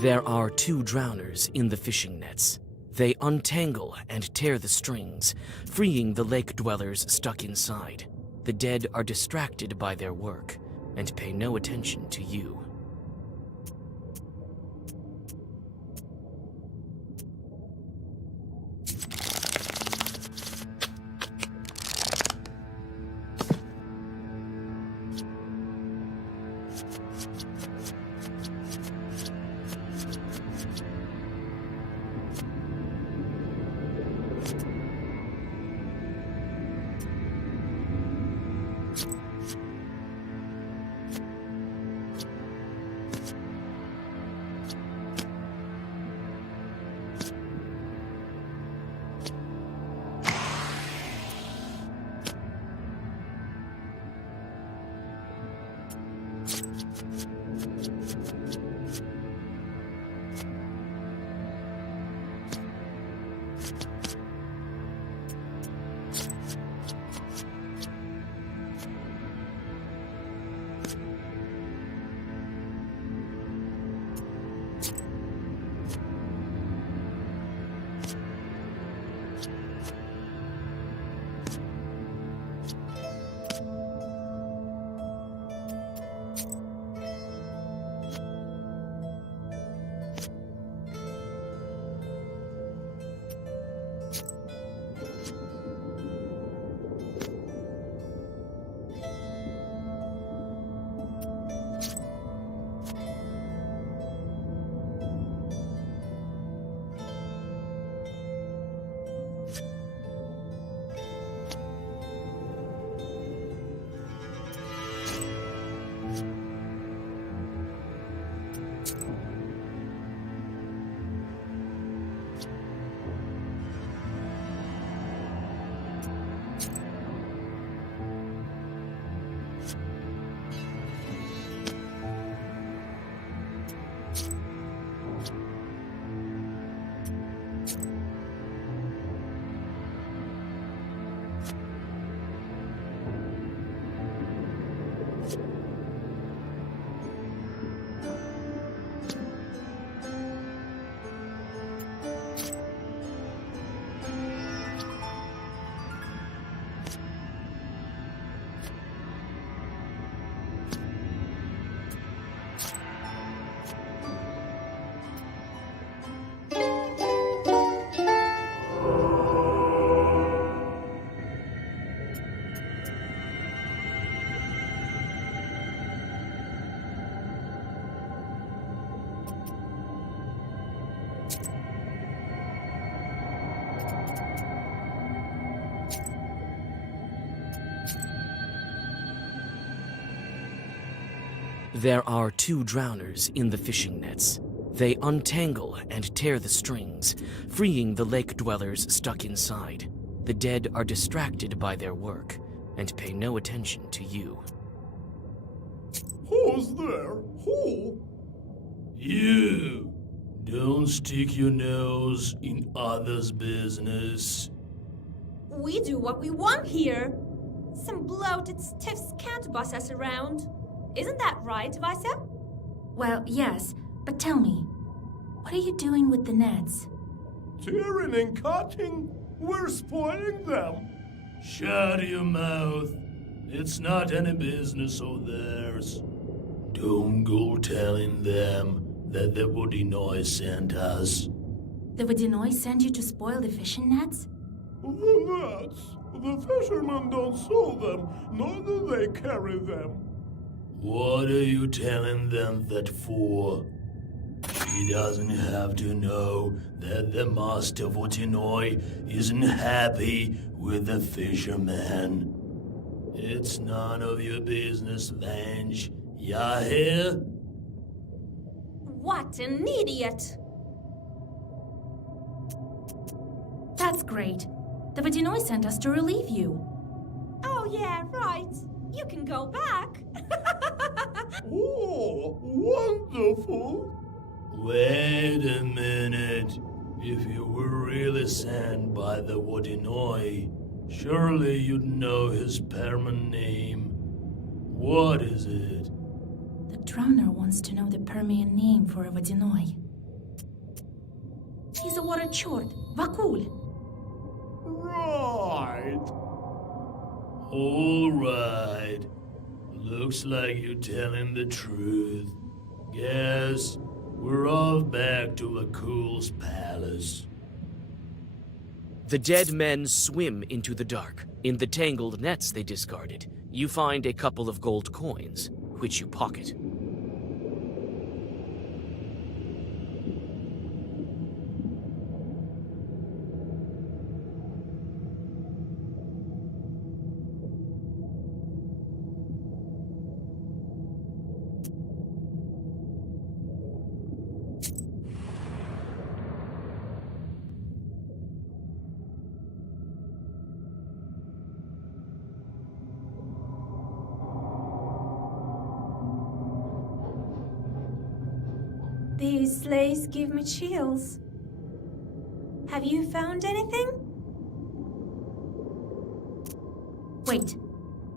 There are two drowners in the fishing nets. They untangle and tear the strings, freeing the lake dwellers stuck inside. The dead are distracted by their work and pay no attention to you. There are two drowners in the fishing nets. They untangle and tear the strings, freeing the lake dwellers stuck inside. The dead are distracted by their work and pay no attention to you. Who's there? Who? You! Don't stick your nose in others' business. We do what we want here. Some bloated stiffs can't boss us around. Isn't that right, Vasya? Well, yes, but tell me, what are you doing with the nets? Tearing and cutting? We're spoiling them. Shut your mouth. It's not any business of theirs. Don't go telling them that the Vodinoi sent us. The Vodinoi sent you to spoil the fishing nets? The nets. The fishermen don't sew them, nor do they carry them. What are you telling them that for? She doesn't have to know that the master Vodinoi isn't happy with the fisherman. It's none of your business, Vange. Ya hear? What an idiot! That's great. The Vodinoi sent us to relieve you. Oh yeah, right. You can go back. Oh, wonderful! Wait a minute. If you were really sent by the Vodinoi, surely you'd know his Perman name. What is it? The Drowner wants to know the Permian name for a Vodinoi. He's a water chort, Vakul. Right. All right. Looks like you're telling the truth. Guess we're off back to Vakul's palace. The dead men swim into the dark. In the tangled nets they discarded, you find a couple of gold coins, which you pocket. These sleighs give me chills. Have you found anything? Wait,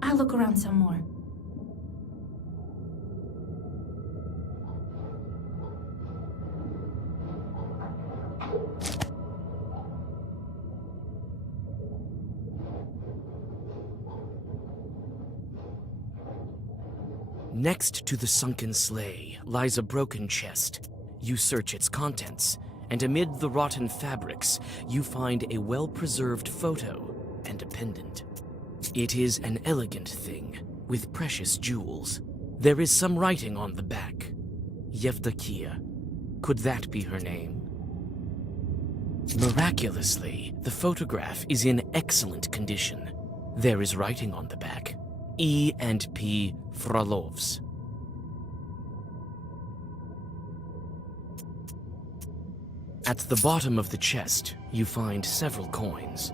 I'll look around some more. Next to the sunken sleigh lies a broken chest. You search its contents, and amid the rotten fabrics, you find a well-preserved photo and a pendant. It is an elegant thing, with precious jewels. There is some writing on the back. Yevdakia. Could that be her name? Miraculously, the photograph is in excellent condition. There is writing on the back. E and P Frolovs. At the bottom of the chest, you find several coins.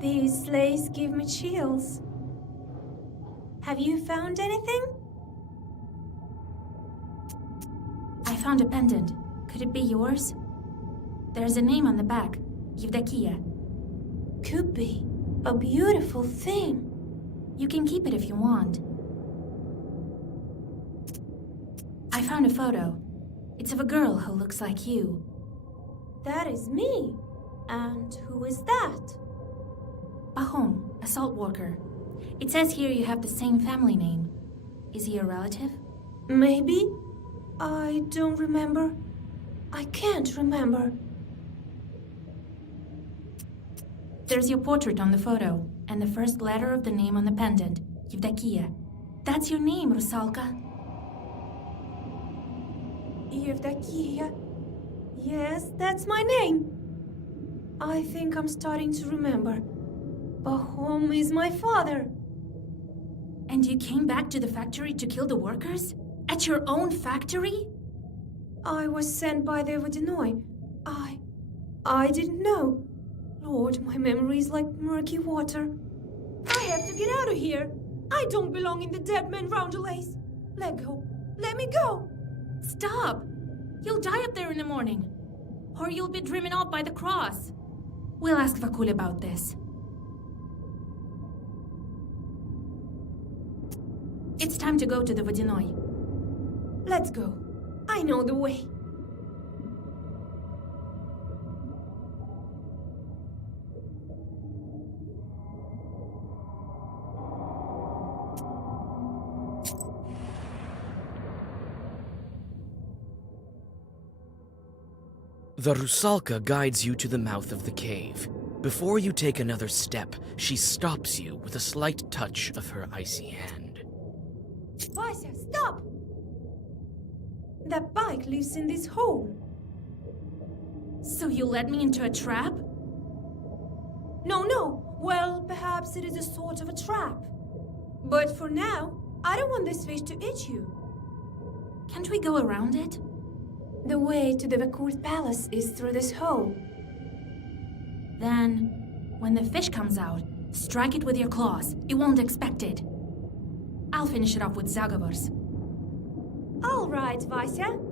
These sleighs give me chills. Have you found anything? I found a pendant. Could it be yours? There's a name on the back. Yevdakia. Could be. A beautiful thing. You can keep it if you want. I found a photo. It's of a girl who looks like you. That is me. And who is that? Pahom, a salt worker. It says here you have the same family name. Is he a relative? Maybe? I don't remember. I can't remember. There's your portrait on the photo, and the first letter of the name on the pendant, Yevdakia. That's your name, Rusalka. Yevdakia. Yes, that's my name. I think I'm starting to remember. Pahom is my father. And you came back to the factory to kill the workers? At your own factory? I was sent by the Vodinoi. I didn't know. Lord, my memory is like murky water. I have to get out of here. I don't belong in the dead men roundelays. Let go. Let me go. Stop! You'll die up there in the morning. Or you'll be driven off by the cross. We'll ask Vakul about this. It's time to go to the Vodinoi. Let's go. I know the way. The Rusalka guides you to the mouth of the cave. Before you take another step, she stops you with a slight touch of her icy hand. Vasya, stop! That bike lives in this hole. So you led me into a trap? No, no. Well, perhaps it is a sort of a trap. But for now, I don't want this fish to eat you. Can't we go around it? The way to the Vakult Palace is through this hole. Then, when the fish comes out, strike it with your claws. It won't expect it. I'll finish it off with Zagavars. All right, Vasya.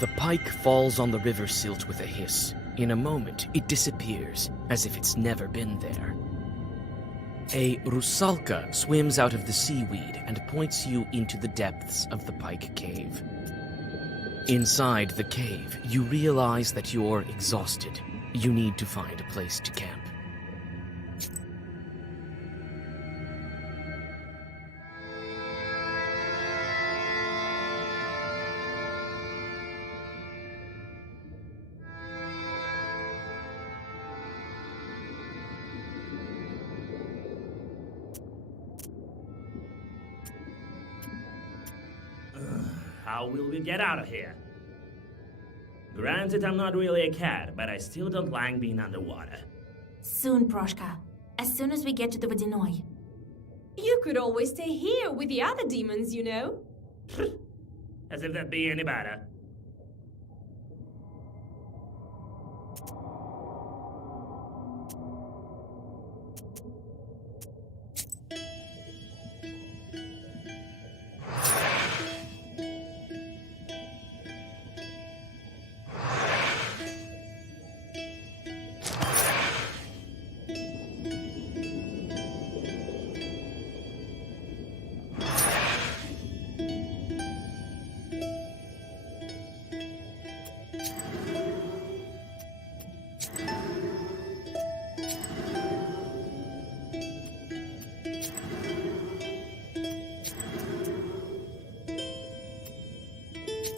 The pike falls on the river silt with a hiss. In a moment, it disappears, as if it's never been there. A rusalka swims out of the seaweed and points you into the depths of the pike cave. Inside the cave, you realize that you're exhausted. You need to find a place to camp. How will we get out of here? Granted, I'm not really a cat, but I still don't like being underwater. Soon, Proshka. As soon as we get to the Vodyanoi. You could always stay here with the other demons, you know. As if that'd be any better.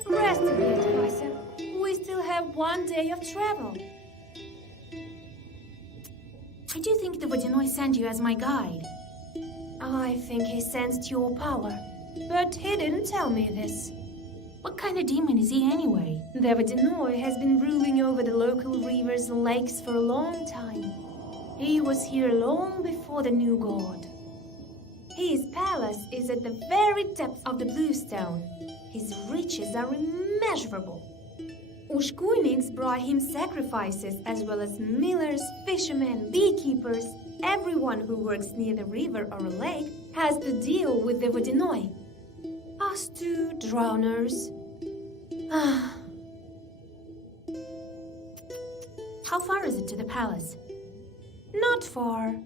Rest a bit, Vasa. We still have 1 day of travel. I do think the Vodyanoi sent you as my guide. I think he sensed your power, but he didn't tell me this. What kind of demon is he anyway? The Vodyanoi has been ruling over the local rivers and lakes for a long time. He was here long before the new god. His palace is at the very depth of the Bluestone. His riches are immeasurable. Ushkuiniks brought him sacrifices as well as millers, fishermen, beekeepers. Everyone who works near the river or a lake has to deal with the Vodinoi. Us two drowners. How far is it to the palace? Not far.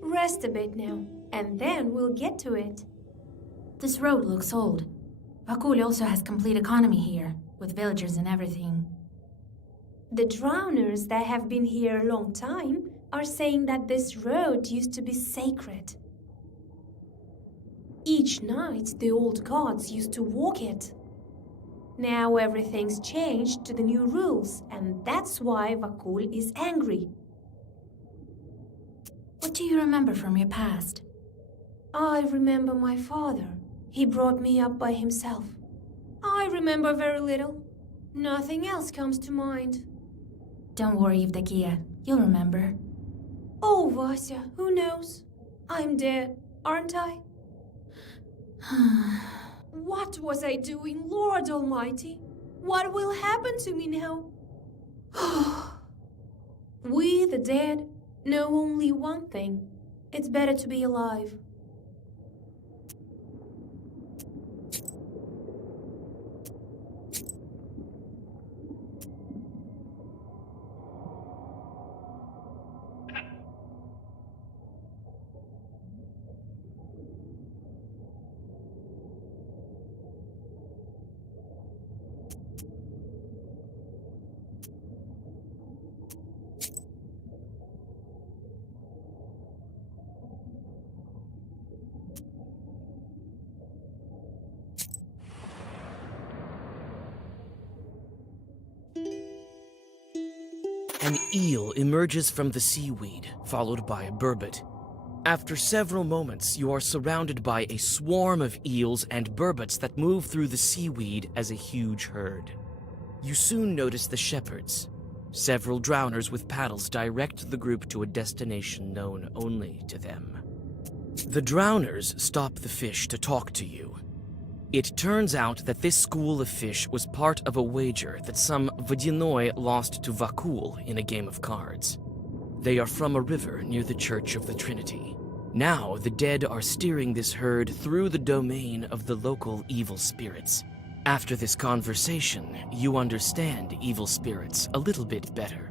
Rest a bit now, and then we'll get to it. This road looks old. Vakul also has complete economy here, with villagers and everything. The drowners that have been here a long time are saying that this road used to be sacred. Each night, the old gods used to walk it. Now everything's changed to the new rules, and that's why Vakul is angry. What do you remember from your past? I remember my father. He brought me up by himself. I remember very little. Nothing else comes to mind. Don't worry, Evdokia. You'll remember. Oh, Vasya, who knows? I'm dead, aren't I? What was I doing, Lord Almighty? What will happen to me now? We, the dead, know only one thing. It's better to be alive. An eel emerges from the seaweed, followed by a burbot. After several moments, you are surrounded by a swarm of eels and burbots that move through the seaweed as a huge herd. You soon notice the shepherds. Several drowners with paddles direct the group to a destination known only to them. The drowners stop the fish to talk to you. It turns out that this school of fish was part of a wager that some Vodinoi lost to Vakul in a game of cards. They are from a river near the Church of the Trinity. Now the dead are steering this herd through the domain of the local evil spirits. After this conversation, you understand evil spirits a little bit better.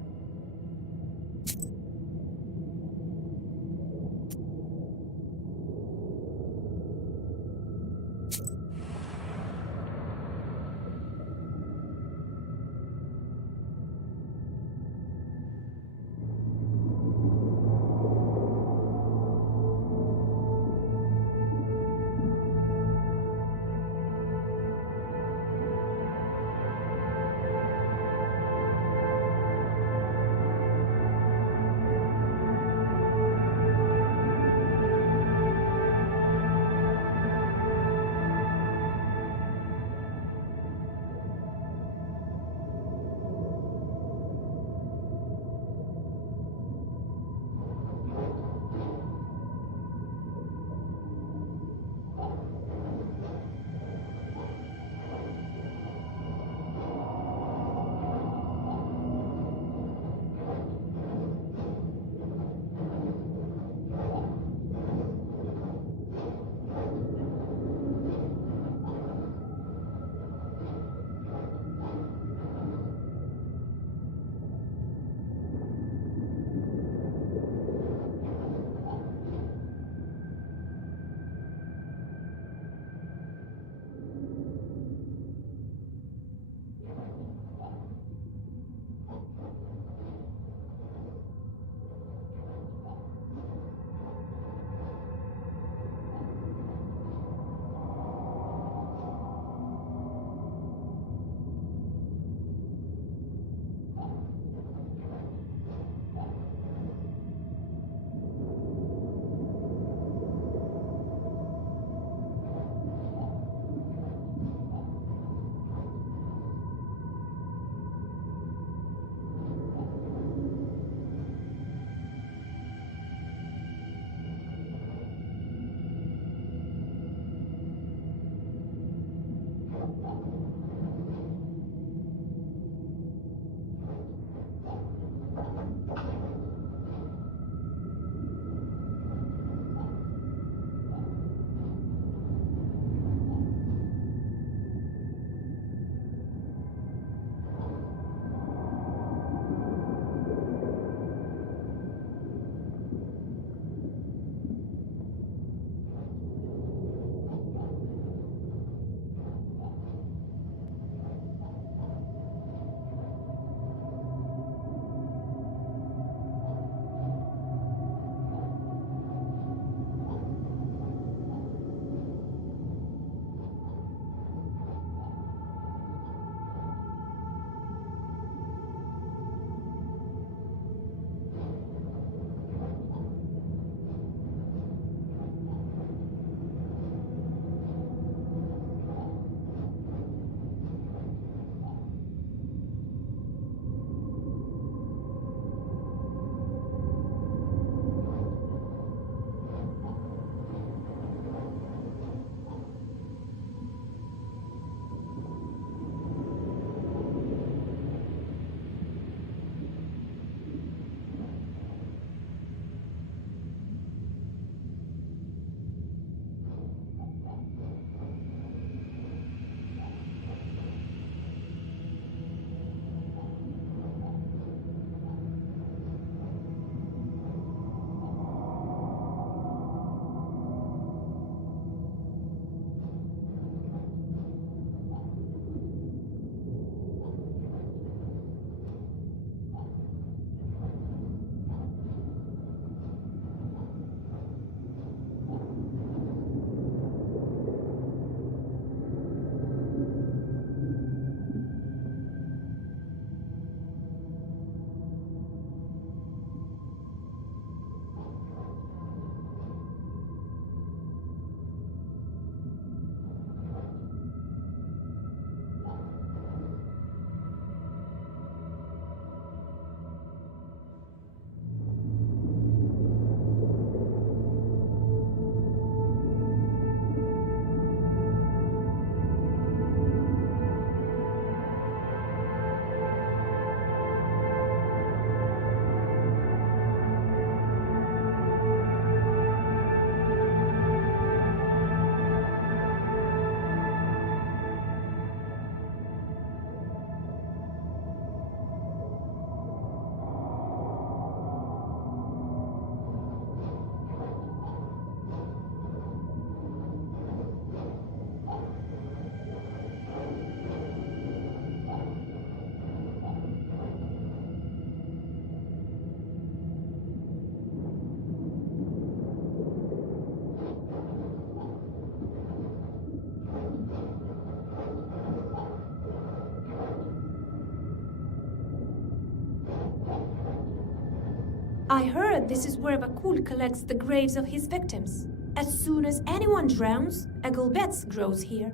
I heard this is where Vakul collects the graves of his victims. As soon as anyone drowns, a Gulbets grows here.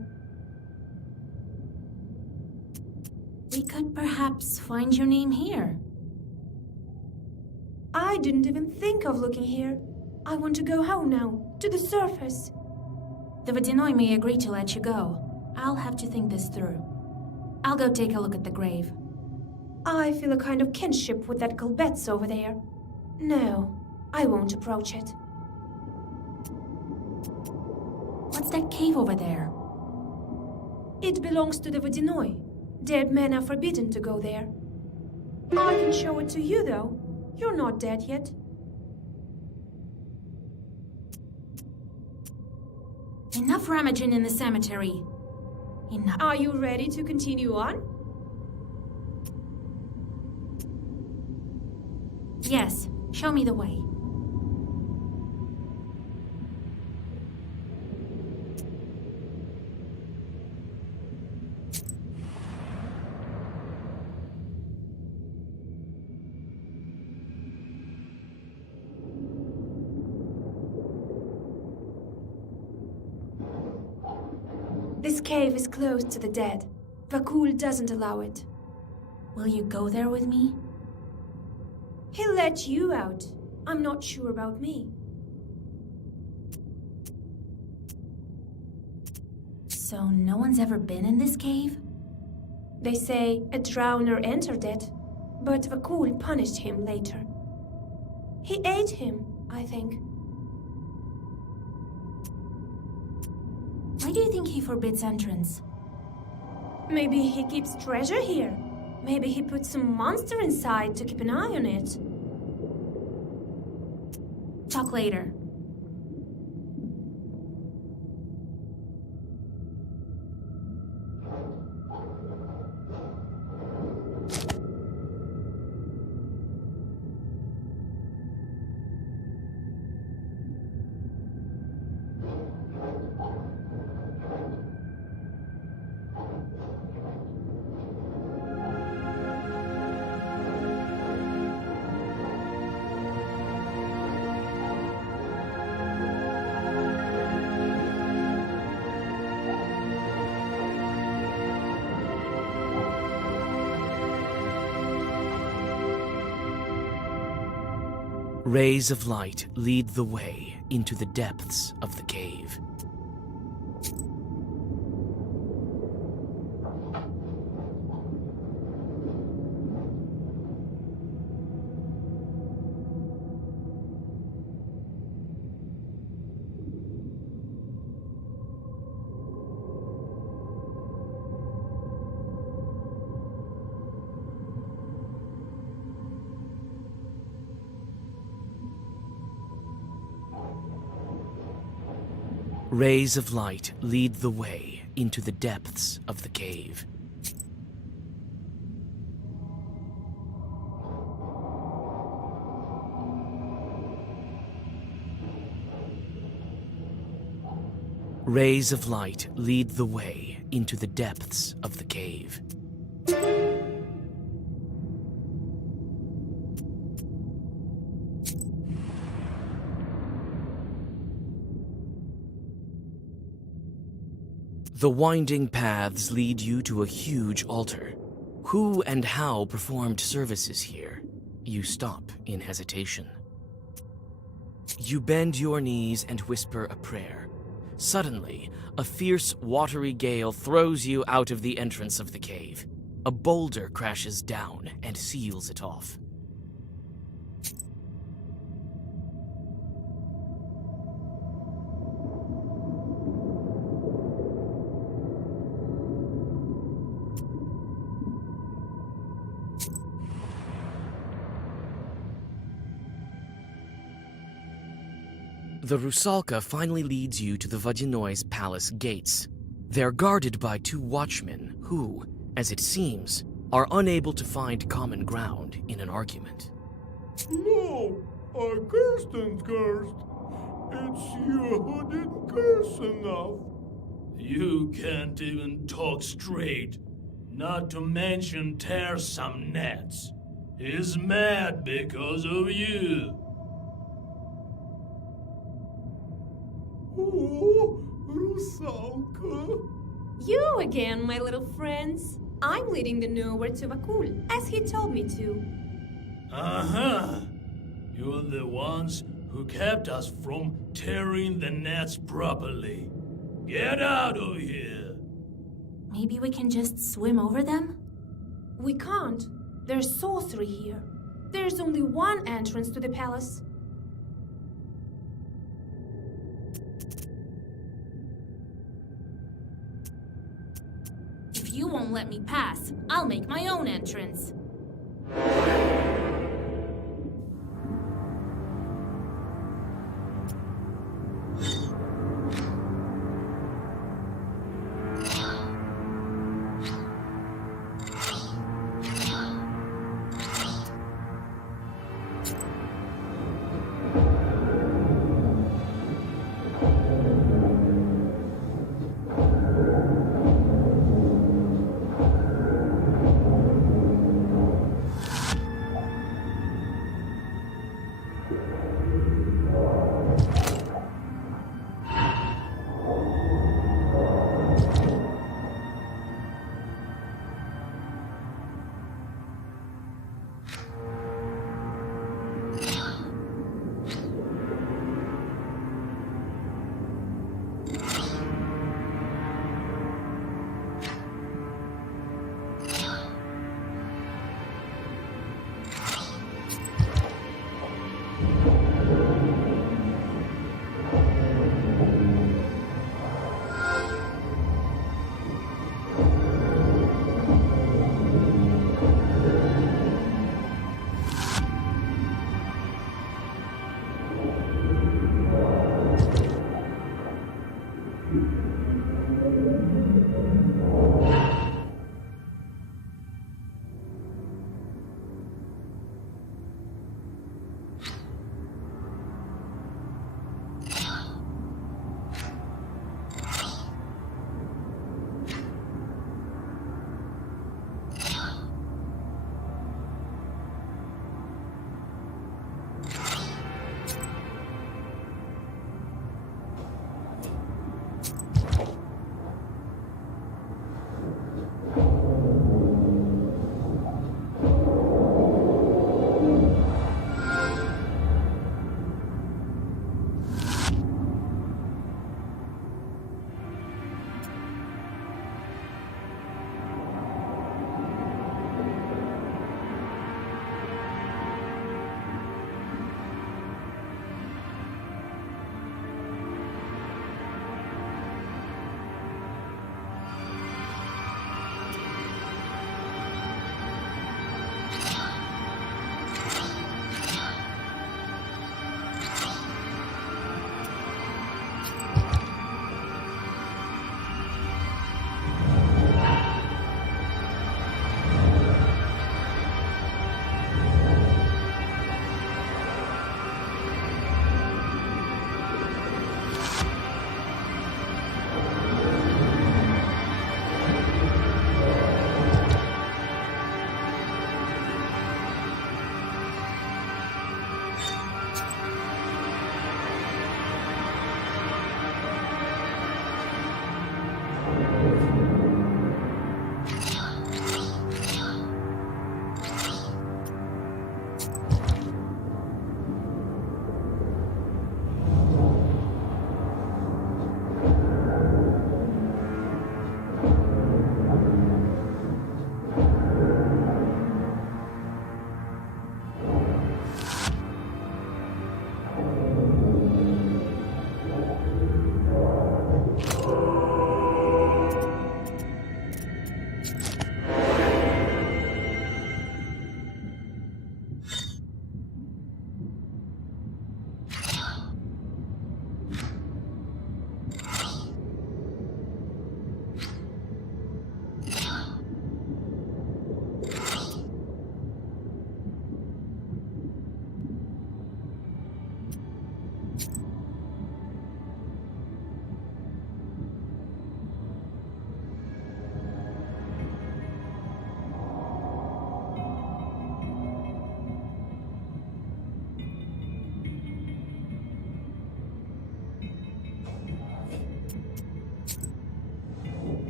We could perhaps find your name here. I didn't even think of looking here. I want to go home now, to the surface. The Vodinoi may agree to let you go. I'll have to think this through. I'll go take a look at the grave. I feel a kind of kinship with that Gulbets over there. No, I won't approach it. What's that cave over there? It belongs to the Vodinoi. Dead men are forbidden to go there. I can show it to you, though. You're not dead yet. Enough rummaging in the cemetery. Enough. Are you ready to continue on? Yes, show me the way. This cave is closed to the dead. Vakul doesn't allow it. Will you go there with me? He'll let you out. I'm not sure about me. So no one's ever been in this cave? They say a drowner entered it, but Vakul punished him later. He ate him, I think. Why do you think he forbids entrance? Maybe he keeps treasure here. Maybe he put some monster inside to keep an eye on it. Talk later. Rays of light lead the way into the depths of the cave. Rays of light lead the way into the depths of the cave. Rays of light lead the way into the depths of the cave. The winding paths lead you to a huge altar. Who and how performed services here? You stop in hesitation. You bend your knees and whisper a prayer. Suddenly, a fierce, watery gale throws you out of the entrance of the cave. A boulder crashes down and seals it off. The Rusalka finally leads you to the Vodinoi's palace gates. They're guarded by two watchmen who, as it seems, are unable to find common ground in an argument. No, I cursed and cursed. It's you who didn't curse enough. You can't even talk straight, not to mention tear some nets. is mad because of you. Oh, Rusalka. You again, my little friends. I'm leading the Nowhere to Vakul, as he told me to. Uh-huh. You're the ones who kept us from tearing the nets properly. Get out of here! Maybe we can just swim over them? We can't. There's sorcery here. There's only one entrance to the palace. If you won't let me pass, I'll make my own entrance.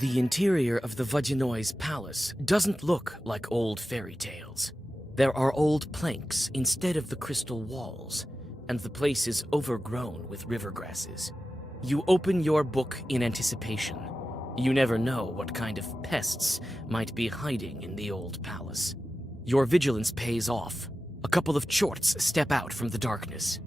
The interior of the Vodinoi's palace doesn't look like old fairy tales. There are old planks instead of the crystal walls, and the place is overgrown with river grasses. You open your book in anticipation. You never know what kind of pests might be hiding in the old palace. Your vigilance pays off. A couple of chorts step out from the darkness.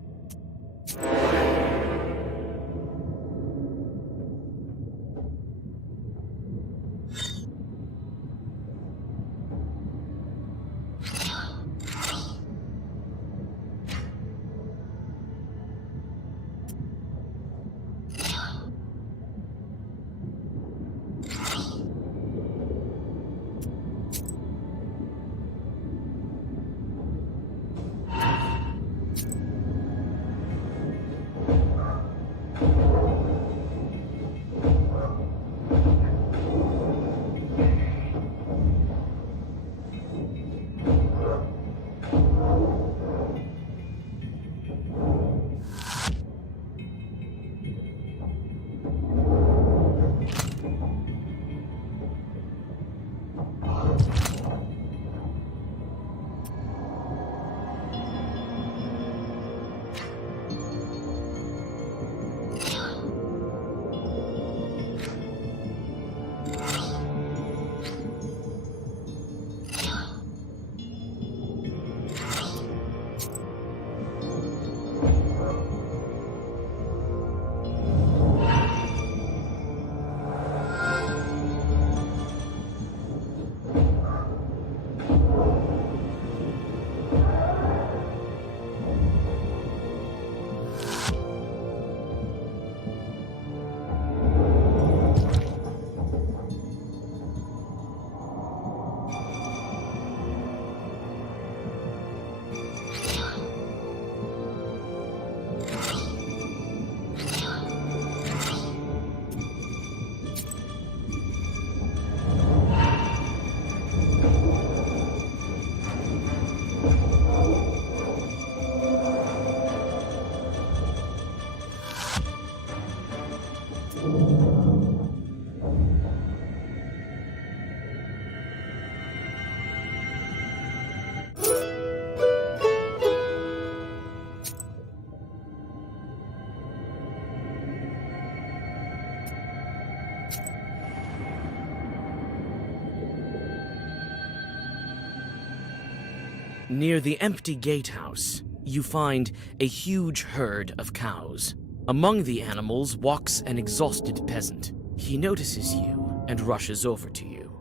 Near the empty gatehouse, you find a huge herd of cows. Among the animals walks an exhausted peasant. He notices you and rushes over to you.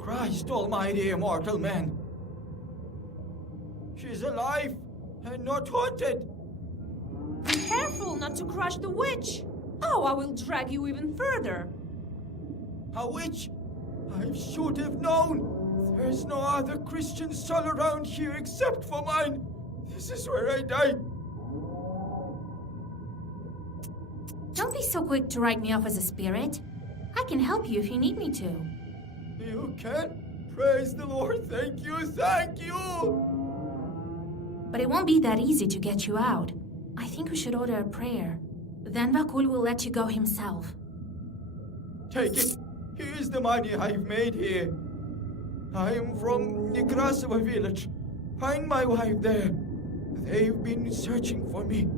Christ almighty, immortal man! She's alive and not haunted! Be careful not to crush the witch! Oh, I will drag you even further! A witch? I should have known! There's no other Christian soul around here except for mine! This is where I die! Don't be so quick to write me off as a spirit. I can help you if you need me to. You can? Praise the Lord! Thank you! Thank you! But it won't be that easy to get you out. I think we should order a prayer. Then Vakul will let you go himself. Take it! Here's the money I've made here. I am from Nekrasova village. Find my wife there. They've been searching for me.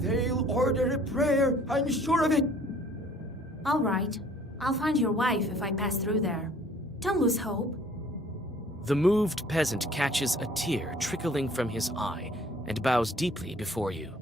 They'll order a prayer, I'm sure of it. All right. I'll find your wife if I pass through there. Don't lose hope. The moved peasant catches a tear trickling from his eye and bows deeply before you.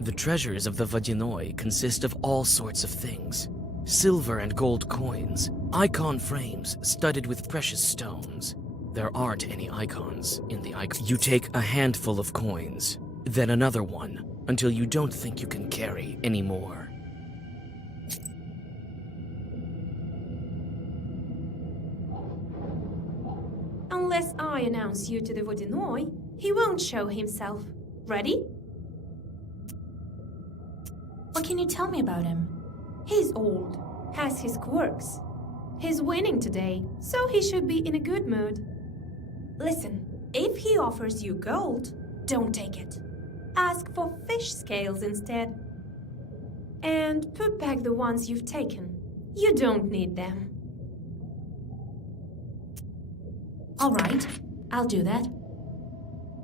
The treasures of the Vodinoi consist of all sorts of things. Silver and gold coins, icon frames studded with precious stones. There aren't any icons in the icon. You take a handful of coins, then another one, until you don't think you can carry anymore. Unless I announce you to the Vodinoi, he won't show himself. Ready? What can you tell me about him? He's old, has his quirks. He's winning today, so he should be in a good mood. Listen, if he offers you gold, don't take it. Ask for fish scales instead. And put back the ones you've taken. You don't need them. All right, I'll do that.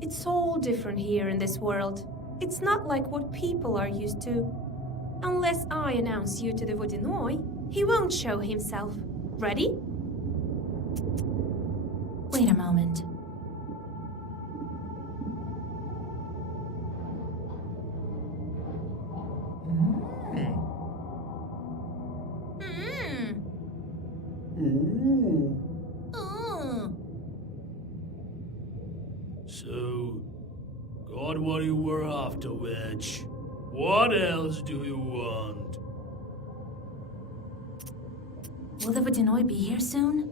It's all different here in this world. It's not like what people are used to. Unless I announce you to the Vodinoi, he won't show himself. Ready? Wait a moment. So, got what you were after, Wedge. What else do you want? Will the Vodinoi be here soon?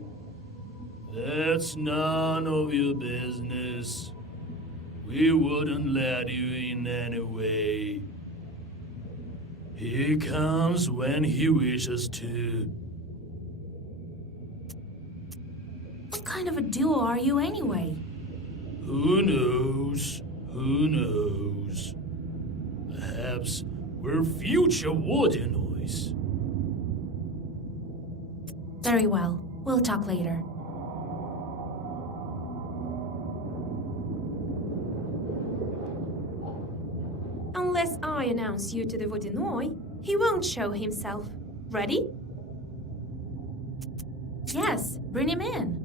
That's none of your business. We wouldn't let you in anyway. He comes when he wishes to. What kind of a duo are you anyway? Who knows? Who knows? Perhaps we're future Vodinois. Very well. We'll talk later. Unless I announce you to the Vodinoi, he won't show himself. Ready? Yes, bring him in.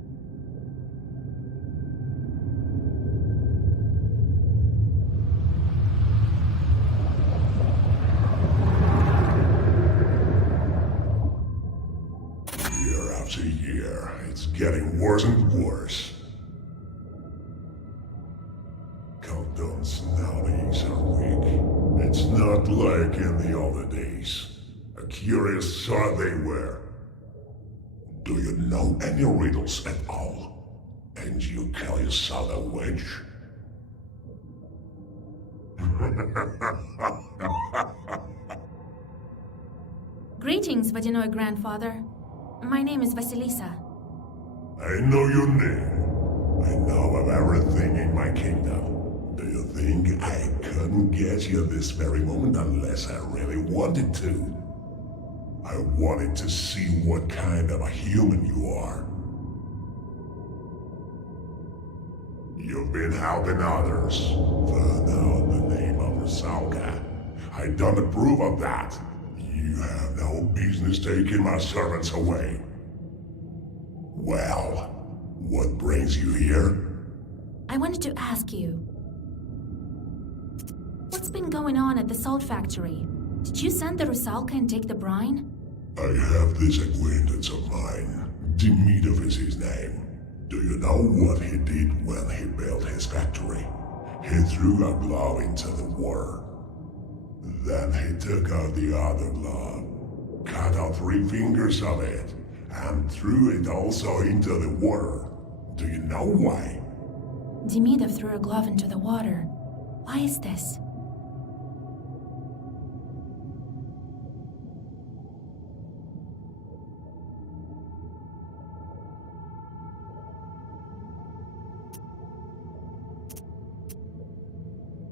Year after year, it's getting worse and worse. Countdown's nowadays are weak. It's not like in the older days. A curious sort they were. Do you know any riddles at all? And you call yourself a witch? Greetings, Vodinoi grandfather. My name is Vasilisa. I know your name. I know of everything in my kingdom. Do you think I couldn't get you this very moment unless I really wanted to? I wanted to see what kind of a human you are. You've been helping others. Found out the name of Rusalka. I don't approve of that. You have no business taking my servants away. Well, what brings you here? I wanted to ask you. What's been going on at the salt factory? Did you send the Rusalka and take the brine? I have this acquaintance of mine. Demidov is his name. Do you know what he did when he built his factory? He threw a glove into the water. Then he took out the other glove, cut out 3 fingers of it, and threw it also into the water. Do you know why? Demidov threw a glove into the water. Why is this?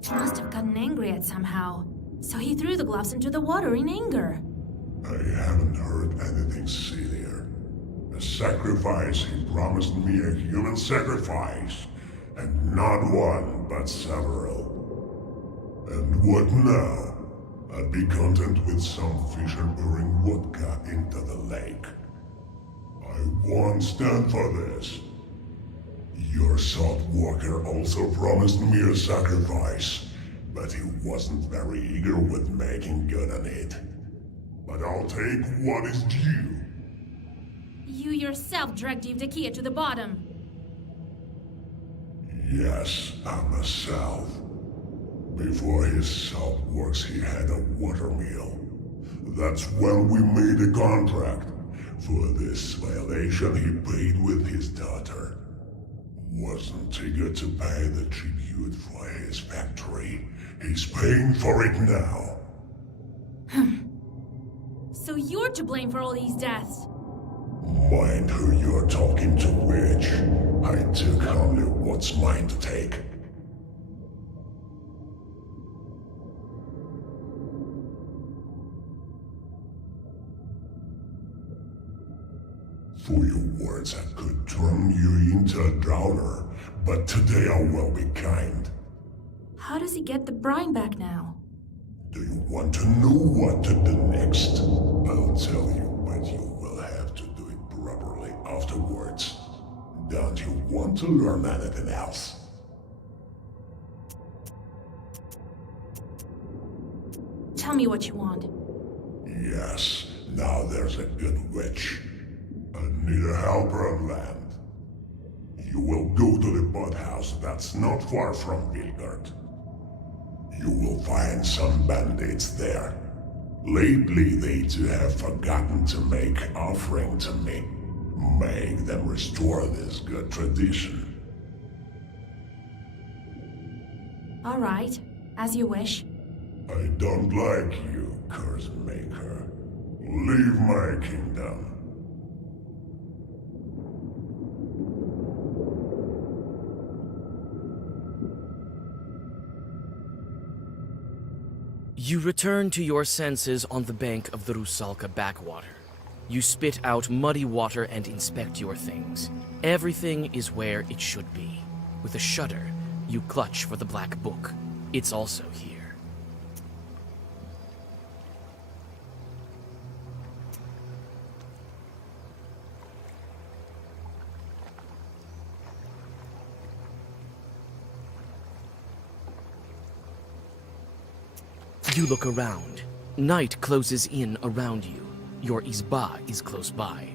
He must have gotten angry at somehow. So he threw the gloves into the water in anger. I haven't heard anything sillier. A sacrifice, he promised me a human sacrifice. And not one, but several. And what now? I'd be content with some fisher pouring vodka into the lake. I won't stand for this. Your salt walker also promised me a sacrifice, but he wasn't very eager with making good on it. But I'll take what is due. You yourself dragged Yevdokia to the bottom. Yes, I myself. Before his salt works, he had a watermill. That's when we made a contract. For this violation, he paid with his daughter. Wasn't eager to pay the tribute for his factory. He's paying for it now. So you're to blame for all these deaths. Mind who you're talking to, witch. I took only what's mine to take. For your words, I could turn you into a drowner, but today I will be kind. How does he get the brine back now? Do you want to know what to do next? I'll tell you, but you will have to do it properly afterwards. Don't you want to learn anything else? Tell me what you want. Yes, now there's a good witch. I need a helper on land. You will go to the boathouse that's not far from Vilgard. You will find some bandits there. Lately, they too have forgotten to make offering to me. Make them restore this good tradition. All right, as you wish. I don't like you, curse maker. Leave my kingdom. You return to your senses on the bank of the Rusalka backwater. You spit out muddy water and inspect your things. Everything is where it should be. With a shudder, you clutch for the black book. It's also here. You look around. Night closes in around you. Your izba is close by.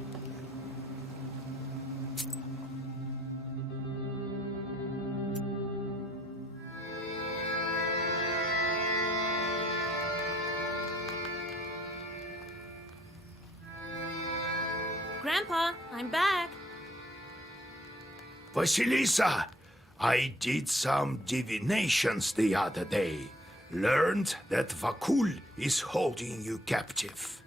Grandpa, I'm back. Vasilisa, I did some divinations the other day. Learned that Vakul is holding you captive.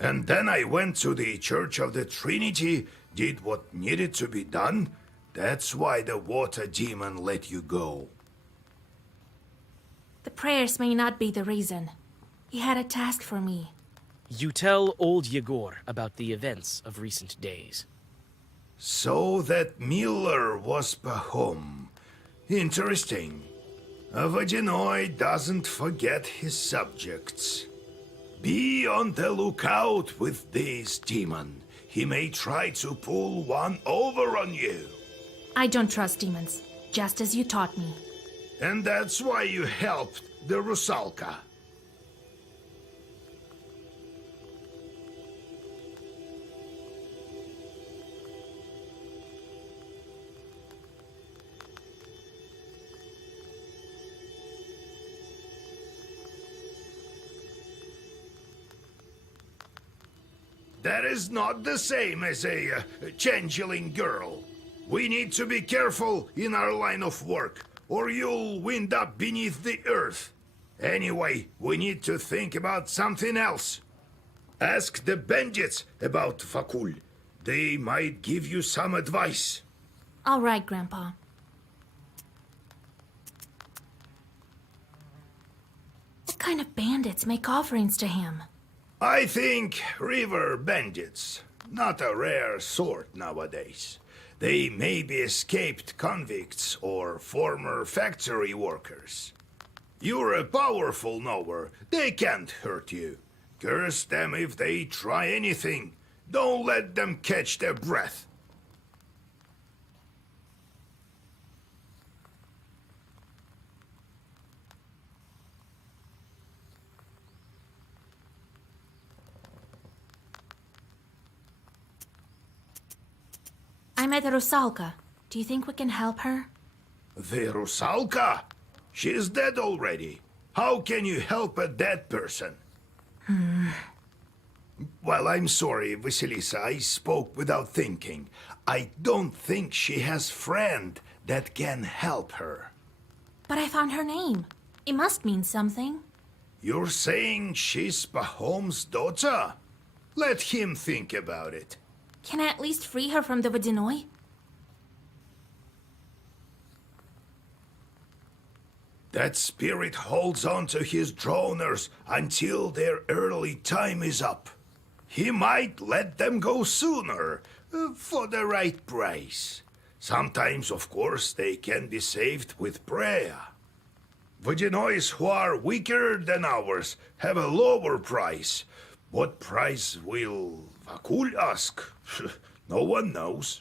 And then I went to the Church of the Trinity, did what needed to be done. That's why the water demon let you go. The prayers may not be the reason. He had a task for me. You tell old Yegor about the events of recent days. So that Miller was Pahom. Interesting. A Vodinoy doesn't forget his subjects. Be on the lookout with this demon. He may try to pull one over on you. I don't trust demons, just as you taught me. And that's why you helped the Rusalka. That is not the same as a changeling girl. We need to be careful in our line of work, or you'll wind up beneath the earth. Anyway, we need to think about something else. Ask the bandits about Vakul. They might give you some advice. All right, Grandpa. What kind of bandits make offerings to him? I think river bandits. Not a rare sort nowadays. They may be escaped convicts or former factory workers. You're a powerful knower. They can't hurt you. Curse them if they try anything. Don't let them catch their breath. I met Rusalka. Do you think we can help her? The Rusalka? She's dead already. How can you help a dead person? Well, I'm sorry, Vasilisa. I spoke without thinking. I don't think she has friend that can help her. But I found her name. It must mean something. You're saying she's Pahom's daughter? Let him think about it. Can I at least free her from the Vodinoi? That spirit holds on to his droners until their early time is up. He might let them go sooner, for the right price. Sometimes, of course, they can be saved with prayer. Vodinois who are weaker than ours have a lower price. What price will Vakul ask? No one knows.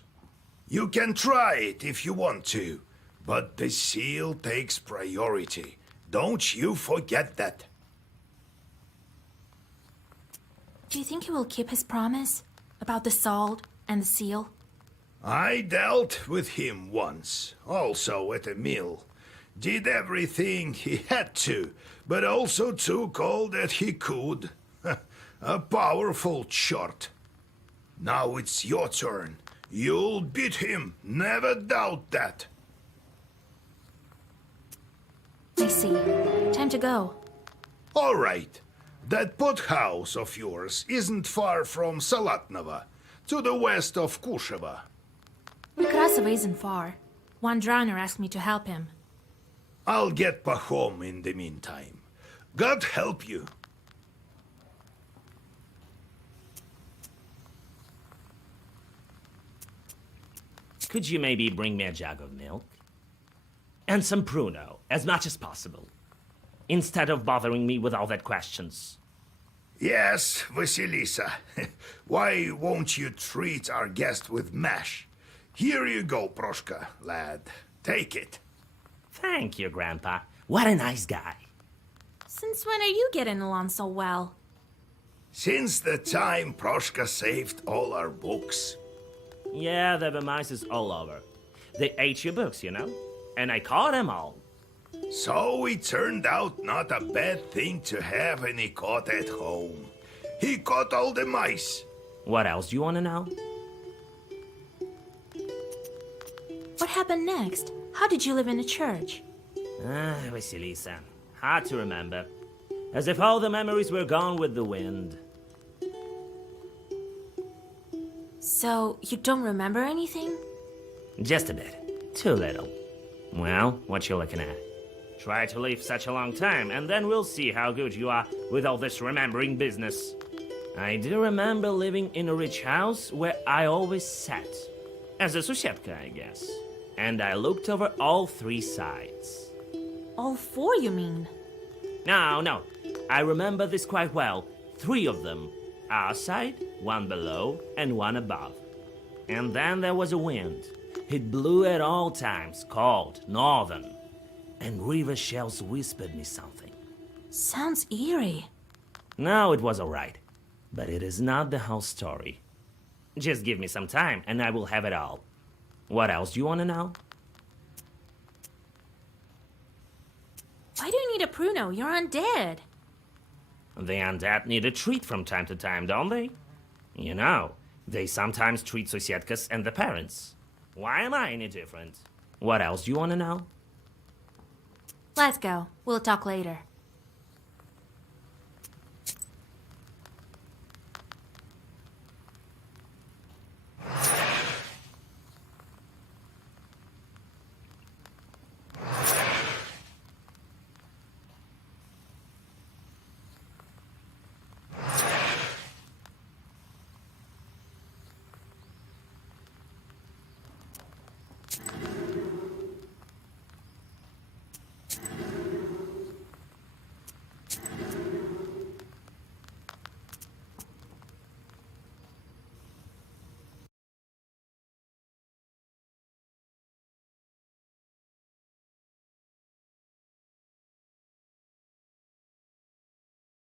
You can try it if you want to, but the seal takes priority. Don't you forget that. Do you think he will keep his promise about the salt and the seal? I dealt with him once, also at a mill. Did everything he had to, but also took all that he could. A powerful shot. Now it's your turn. You'll beat him, never doubt that. I see. Time to go. All right. That pothouse of yours isn't far from Salatnova, to the west of Kusheva. Nekrasova isn't far. One drowner asked me to help him. I'll get Pahom in the meantime. God help you. Could you maybe bring me a jug of milk? And some pruno, as much as possible. Instead of bothering me with all that questions. Yes, Vasilisa. Why won't you treat our guest with mash? Here you go, Proshka, lad. Take it. Thank you, Grandpa. What a nice guy. Since when are you getting along so well? Since the time Proshka saved all our books. Yeah, there were mice all over. They ate your books, you know? And I caught them all. So it turned out not a bad thing to have any caught at home. He caught all the mice. What else do you want to know? What happened next? How did you live in a church? Vasilisa. Hard to remember. As if all the memories were gone with the wind. So, you don't remember anything? Just a bit. Too little. Well, what you looking at? Try to live such a long time, and then we'll see how good you are with all this remembering business. I do remember living in a rich house where I always sat. As a susietka, I guess. And I looked over all three sides. All four, you mean? No. I remember this quite well. Three of them. Our side, one below, and one above. And then there was a wind. It blew at all times, cold, northern. And river shells whispered me something. Sounds eerie. No, it was all right. But it is not the whole story. Just give me some time, and I will have it all. What else do you want to know? Why do you need a pruno? You're undead. The undead need a treat from time to time, don't they? You know, they sometimes treat Susietkas and the parents. Why am I any different? What else do you want to know? Let's go. We'll talk later.